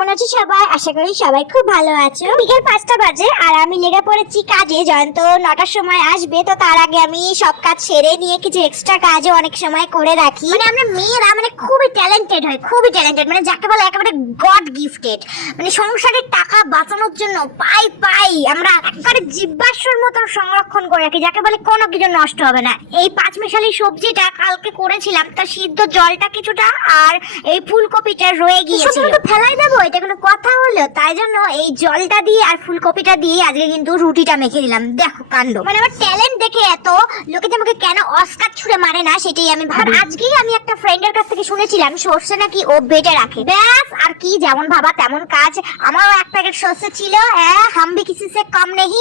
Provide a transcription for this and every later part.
কেমন আছো সবাই? আশা করি সবাই খুব ভালো আছো। বিকেল পাঁচটা বাজে আর আমি লেগে পড়েছি কাজে। জয়ন্ত নটার সময় আসবে তো তার আগে আমি সব কাজ সেরে নিয়ে কিছু এক্সট্রা কাজও অনেক সময় করে রাখি। মানে আমরা মেয়েরা মানে খুবই ট্যালেন্টেড হয় খুবই ট্যালেন্টেড মানে যাকে বলে একেবারে গড গিফটেড মানে সংসারের টাকা বাঁচানোর জন্য পাই পাই আমরা একেবারে জিব্বাসর মতো সংরক্ষণ করে রাখি যাকে বলে কোনো কিছু নষ্ট হবে না। এই পাঁচ মিশালি সবজিটা কালকে করেছিলাম তার সিদ্ধ জলটা কিছুটা আর এই ফুলকপিটা রয়ে গিয়েছিল। ফেলাই দেবো এটা কোনো কথা হলো? তাই জন্য এই জলটা দিয়ে আর ফুলকপিটা দিয়ে আজকে কিন্তু রুটিটা মেখে দিলাম। দেখো কাণ্ড। মানে আমার ট্যালেন্ট দেখে এত লোকে যে আমাকে কেন অস্কার ছুঁড়ে মারে না সেটাই আমি ভাব আজকেই আমি একটা ফ্রেন্ডের কাছ থেকে শুনেছিলাম সর্ষে নাকি ও বেটে রাখে। ব্যাস আর কি যেমন ভাবা তেমন কাজ। আমারও এক প্যাকেট সর্ষে ছিল হ্যাঁ হাম ভি কিসি সে কম নেই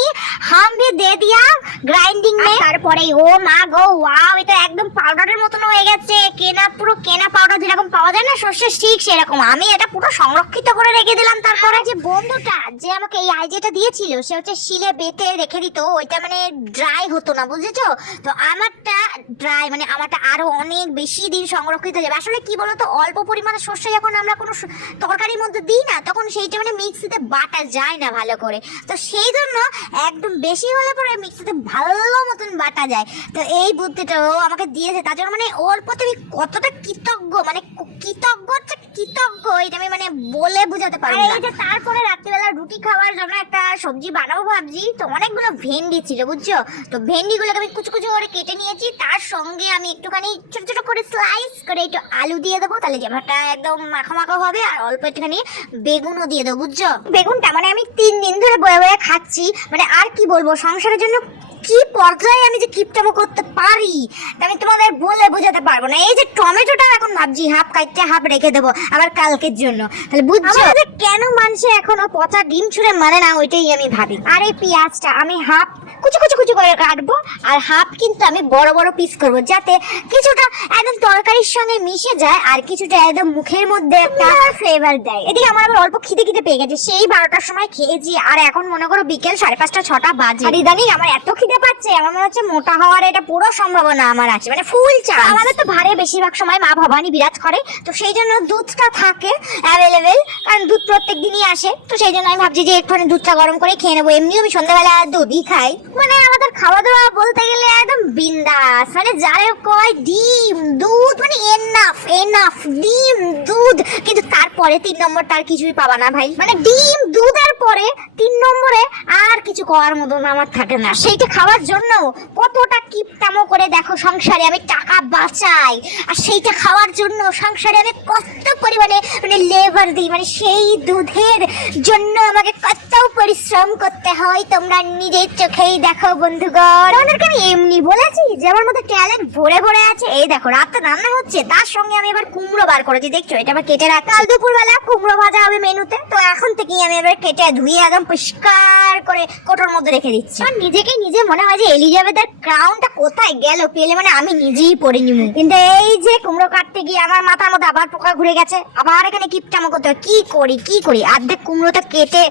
হাম ভি দে দিয়া গ্রাইন্ডিং মে তারপরে ও মা গো ওয়াও এটা একদম পাউডারের মতন হয়ে গেছে। কেনা পুরো কেনা পাউডার যেরকম পাওয়া যায় না সর্ষে ঠিক সেরকম। আমি এটা পুরো সংরক্ষিত করে রেখে দিলাম তারপরে? যে বন্ধুটা যে আমাকে এই আইডিয়াটা দিয়েছিল, সে হচ্ছে শিলে বেটে রেখে দিত। ওইটা মানে ড্রাই হতো না, বুঝেছ? তো আমারটা ড্রাই মানে আমারটা আরও অনেক বেশি দিন সংরক্ষিত যাবে। আসলে কি বলতো, অল্প পরিমাণে শস্য যখন আমরা কোনো তরকারির মধ্যে দিই না, তখন সেইটা মানে মিক্সিতে বাটা যায় না ভালো করে। তো সেই জন্য একদম বেশি হলে পরে মিক্সিতে ভালো মতন বাটা যায়। তো এই বুদ্ধিটা ও আমাকে দিয়েছে, তার জন্য মানে ওর প্রতি আমি কতটা কৃতজ্ঞ মানে কৃতজ্ঞ কৃতজ্ঞ, এটা আমি মানে বলে বোঝাতে পারব না। এই যে তারপরে রাত্রিবেলা রুটি খাওয়ার জন্য একটা সবজি বানাবো ভাবছি তো অনেকগুলো ভেন্ডি ছিল বুঝছ? তো ভেন্ডিগুলোকে আমি কুচু কুচু করে কেটে নিয়েছি তার সঙ্গে আমি একটুখানি ছোট ছোট করে স্লাইস করে একটু আলু দিয়ে দেবো তাহলে জামাটা একদম মাখা মাখা হবে আর অল্প একটুখানি বেগুনও দিয়ে দেবো বুঝছ? বেগুনটা মানে আমি তিন দিন ধরে বয়ে বয়ে খাচ্ছি মানে আর কি বলব সংসারের জন্য কি পর্যায়ে আমি যে কিপটামো করতে পারি আমি তোমাদের বলে বোঝাতে পারব না। এই যে টমেটোটা এখন ভাবছি হাফ কাটতে হাফ রেখে দেবো আবার কালকের জন্য। তাহলে বুঝছ? যে কেন মানুষে এখনও পচা ডিম ছুঁড়ে মানে না ওইটাই আমি ভাবি। আর এই পেঁয়াজটা আমি হাফ কুচু কুচু কুচু করে কাটবো আর হাফ কিন্তু আমি বড় বড় পিস করব যাতে কিছুটা একদম তরকারির সঙ্গে মিশে যায় আর কিছুটা একদম মুখের মধ্যে একটা ফ্লেভার দেয়। এদিকে আমার আবার অল্প খিদে খিদে পেয়ে গেছে সেই বারোটার সময় খেয়েছি আর এখন মনে করো বিকেল সাড়ে পাঁচটা ছটা বাজে। আর ইদানিং আমার এত খিদে পাচ্ছে। আমার মনে হচ্ছে মোটা হওয়ার এটা পুরো সম্ভাবনা আমার আছে। মানে ফুল চান্স। আমাদের তো ভারে বেশিরভাগ সময় মা ভবানী বিরাজ করে। তো সেই জন্য দুধটা থাকে অ্যাভেলেবেল কারণ দুধ প্রত্যেক দিনই আসে। তো সেই জন্য আমি ভাবছি যে দুধটা গরম করে খেয়ে নেব। এমনিও আমি সন্ধ্যাবেলা দুধই খাই। মানে আমাদের খাওয়া দাওয়া বলতে গেলে একদম বিন্দাস। মানে যারা কয় ডিম, দুধ মানে এনাফ এনাফ ডিম, দুধ। কিন্তু তারপরে তিন নম্বর তার কিছুই পাবা না ভাই। মানে ডিম দুধের পরে তিন নম্বরে আর কিছু খাওয়ার মতন আমার থাকে না। সেইটা খাওয়ার জন্য কতটা কিপটামো করে দেখো সংসারে আমি টাকা বাঁচাই। আর সেইটা খাওয়ার জন্য সংসারে আমি কত পরিমাণে মানে লেবার দিই মানে সেই দুধের জন্য আমাকে কত পরিশ্রম করতে হয়, তোমরা নিজের চোখেই দেখো বন্ধুগণ। তোমাদেরকে আমি এমনি বলেছি যে আমার মধ্যে ট্যালেন্ট ভরে ভরে আছে। এই দেখো, রাতে রান্না হচ্ছে, তার সঙ্গে আমি এবার কুমড়ো বার করেছি, দেখছ? এটা আবার কেটে রাখ। কাল দুপুরবেলা কুমড়ো ভাজা হবে মেনুতে, তো এখন থেকেই আমি এবার কেটে ধুয়ে একদম পরিষ্কার করে কোটোর মধ্যে রেখে দিচ্ছি। আর নিজেকে নিজে মনে হয় যে এলিজাবেথের ক্রাউনটা কোথায় গেল পেলে মানে আমি নিজেই পরে নিব। কিন্তু এই যে কুমড়ো কাটতে গিয়ে আমার মাথার মধ্যে আবার পোকা ঘুরে গেছে, আবার এখানে কিপটামো করতে কি করি কি করি? অর্ধেক কুমড়োটা কেটে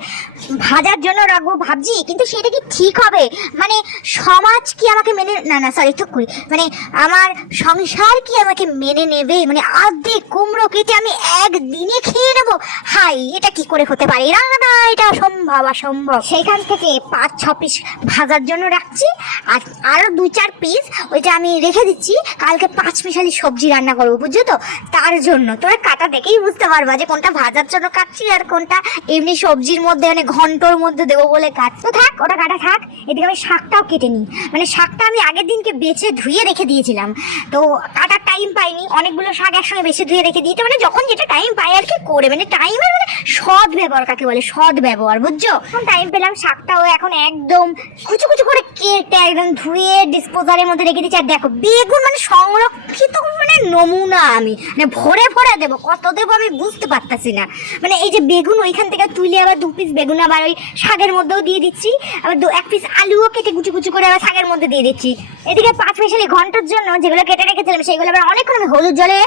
ভাজার জন্য রাখব ভাবছি, কিন্তু সেটা কি ঠিক হবে? মানে সমাজ কি আমাকে মেনে না না সরি ঠিক করি। মানে আমার সংসার কি আমাকে মেনে নেবে? মানে অর্ধেক কুমড়ো কেটে আমি একদিনে খেয়ে নেব? হাই, এটা কি করে হতে পারে? না না এটা সম্ভব, অসম্ভব। সেখান থেকে পাঁচ, ছ পিস ভাজার জন্য রাখছি, আর আরও দু, চার পিস ওইটা আমি রেখে দিচ্ছি। কালকে পাঁচ মিশালি সবজি রান্না করব, বুঝছ তো? তার জন্য। তোরা কাটা দেখেই বুঝতে পারবা যে কোনটা ভাজার জন্য কাটছি আর কোনটা এমনি সবজির মধ্যে মানে ঘন্টর মধ্যে দেবো বলে কাট তো থাক, ওটা কাটা থাক, এদিকে আমি শাকটাও কেটে নিই। মানে শাকটা আমি আগের দিনকে বেছে ধুয়ে রেখে দিয়েছিলাম। তো কাটার টাইম পাইনি, অনেকগুলো শাক একসঙ্গে বেছে ধুয়ে রেখে দিই তো মানে যখন যেটা টাইম পাই আর কি, করে। মানে টাইমের মানে সৎ ব্যবহার, কাকে বলে? সৎ ব্যবহার, বুঝছ? এখন টাইম পেলাম শাকটাও এখন একদম কুচু কুচু করে কেটে একদম ধুয়ে ডিসপোজারের মধ্যে রেখে দিচ্ছি। আর দেখো, বেগুন মানে সংরক্ষিত মানে নমুনা আমি। মানে ভরে ভরে দেবো, কত দেবো আমি বুঝতে পারতাছি না। মানে এই যে বেগুন, ওইখান থেকে তুলে আবার দু পিস বেগুন আবার ওই শাকের মধ্যেও দিয়ে দিচ্ছি। আবার দু, এক পিস আলুও কেটে কুচি কুচি করে আবার শাকের মধ্যে দিয়ে দিচ্ছি। এদিকে পাঁচ মিশালি ঘণ্টার জন্য যেগুলো কেটে রেখেছিলাম সেগুলো আবার অনেকক্ষণ আমি হলুদ জলে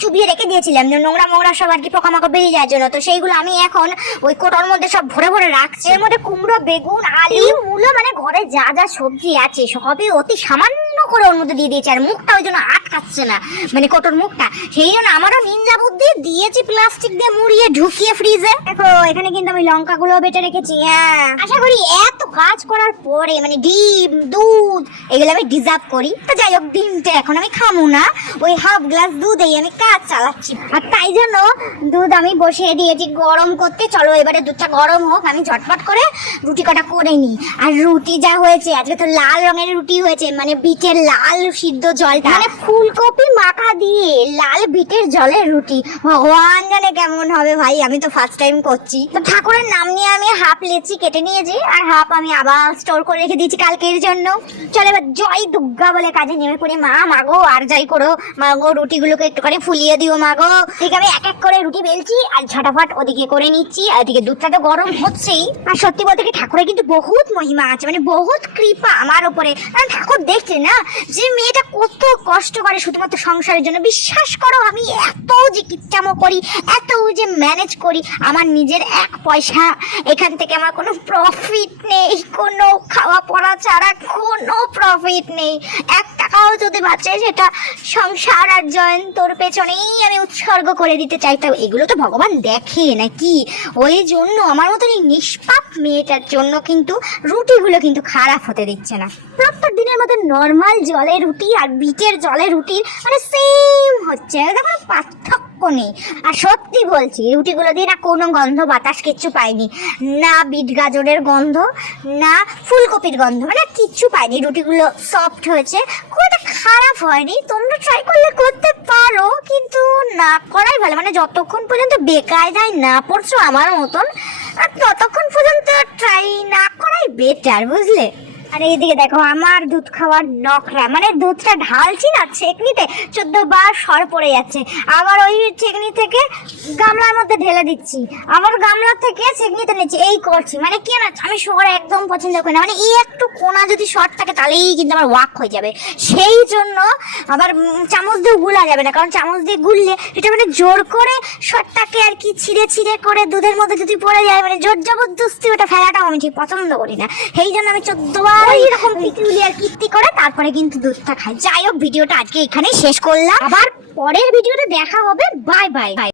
চুবিয়ে রেখে দিয়েছিলাম। যে নোংরা, মোংরা সব আর কি পোকামাকড় বেরিয়ে যাওয়ার জন্য। তো সেইগুলো আমি এখন ওই কোটোর মধ্যে সব ভরে ভরে রাখছি। এর মধ্যে কুমড়ো বেগুন আলু মূলো মানে ঘরে যা যা সবজি আছে সবই অতি সামান্য করে ওর মধ্যে দিয়ে দিয়েছি। আর মুখটা ওই জন্য তাকাচ্ছে না। মানে কোটোর মুখটা। সেই জন্য আমারও নিনজা বুদ্ধি দিয়েছি প্লাস্টিক দিয়ে মুড়িয়ে ঢুকিয়ে ফ্রিজে। দেখো এখানে কিন্তু আমি লঙ্কা গুলো বেটে রেখেছি হ্যাঁ। আশা করি এত কাজ করার পরে মানে ডিম দুধ এগুলো আমি ডিজার্ভ করি। তো যাই হোক ডিমটা এখন আমি খামু না। ওই হাফ গ্লাস দুধেই আমি কাজ চালাচ্ছি। আর তাই জন্য দুধ আমি বসিয়ে দিয়েছি গরম করতে। চলো এবারে দুধটা গরম হোক আমি ঝটপট করে রুটি কটা করে নিই। আর রুটি যা হয়েছে আজকে তো লাল রঙের রুটি হয়েছে মানে বিটের লাল সিদ্ধ জলটা। মানে ফুলকপি মাখা দিয়ে লাল বিটের জলের রুটি। ভগবান জানে কেমন হবে ভাই, আমি তো ফার্স্ট টাইম করছি। তো ঠাকুরের নাম নিয়ে আমি হাফ লেচি কেটে নিয়েছি, আর হাফ আমি আবার স্টোর করে রেখে দিয়েছি কালকের জন্য। চলো এবার জয় দুর্গা বলে কাজে নেমে পড়ে। মা মাগো আর যাই করো। মাগো রুটিগুলোকে একটুখানি ফুলিয়ে দিও মাগো ঠিক আমি এক এক করে রুটি বেলছি, আর ঝটাফট ওদিকে করে নিচ্ছি, আর ওদিকে দুধটা তো গরম হচ্ছেই। আর সত্যি বলতে কি ঠাকুরের কিন্তু বহুত মহিমা আছে মানে বহুত কৃপা আমার উপরে। ঠাকুর দেখছে না যে মেয়েটা কত কষ্ট করে শুধুমাত্র সংসারের জন্য? বিশ্বাস করো, আমি এত যে কিচ্ছামো করি, এত যে ম্যানেজ করি, আমার নিজের এক পয়সা, এখান থেকে আমার কোনো প্রফিট নেই, কোনো খাওয়া পড়া ছাড়া কোনো প্রফিট নেই। এক টাকাও যদি বাঁচে, সেটা সংসার আর জয়ন্তর পেছনেই আমি উৎসর্গ করে দিতে চাই। চাইতাম এগুলো তো ভগবান দেখে নাকি? ওই জন্য আমার মতন এই নিষ্পাপ মেয়েটার জন্য কিন্তু রুটিগুলো কিন্তু খারাপ হতে দিচ্ছে না। প্রত্যেক দিনের মতো নর্মাল জলের রুটি আর বিটের জলের রুটি মানে সেম হচ্ছে এতে কোনো পার্থক্য নেই। আর সত্যি বলছি, রুটিগুলো দিয়ে না কোনো গন্ধ, বাতাস কিচ্ছু পাইনি। না বিট গাজরের গন্ধ, না ফুলকপির গন্ধ মানে কিচ্ছু পাইনি। রুটিগুলো সফট হয়েছে, খুব একটা খারাপ হয়নি। তোমরা ট্রাই করলে করতে পারো, কিন্তু না করাই ভালো। মানে যতক্ষণ পর্যন্ত বেকায়দায় না পড়ছো আমার মতন ততক্ষণ পর্যন্ত ট্রাই না করাই বেটার বুঝলে? আর এইদিকে দেখো, আমার দুধ খাওয়ার নখরা। মানে দুধটা ঢালছি না, ছেকনিতে চোদ্দ বার সর পড়ে যাচ্ছে। আবার ওই ছেকনি থেকে গামলার মধ্যে ঢেলে দিচ্ছি। আবার গামলা থেকে ছেকনিতে নিচ্ছি। এই করছি। মানে কি না আমি সর একদম পছন্দ করি না। মানে এই একটু কোনা যদি শর্ট থাকে, তাহলেই কিন্তু আমার ওয়াক হয়ে যাবে। সেই জন্য আবার চামচ দিয়ে গুলা যাবে না। কারণ চামচ দিয়ে গুললে এটা মানে জোর করে শর্টটাকে আর কি ছিঁড়ে ছিঁড়ে করে দুধের মধ্যে যদি পড়ে যায় মানে জোর জবরদস্তি ওটা ফেলাটাও আমি ঠিক পছন্দ করি না। সেই জন্য আমি চোদ্দবার এরকম পিকুলি আর কীর্তি করে, তারপরে কিন্তু দুধটা খায়। যাই হোক, ভিডিওটা আজকে এখানেই শেষ করলাম। আবার পরের ভিডিওটা দেখা হবে। Bye bye bye.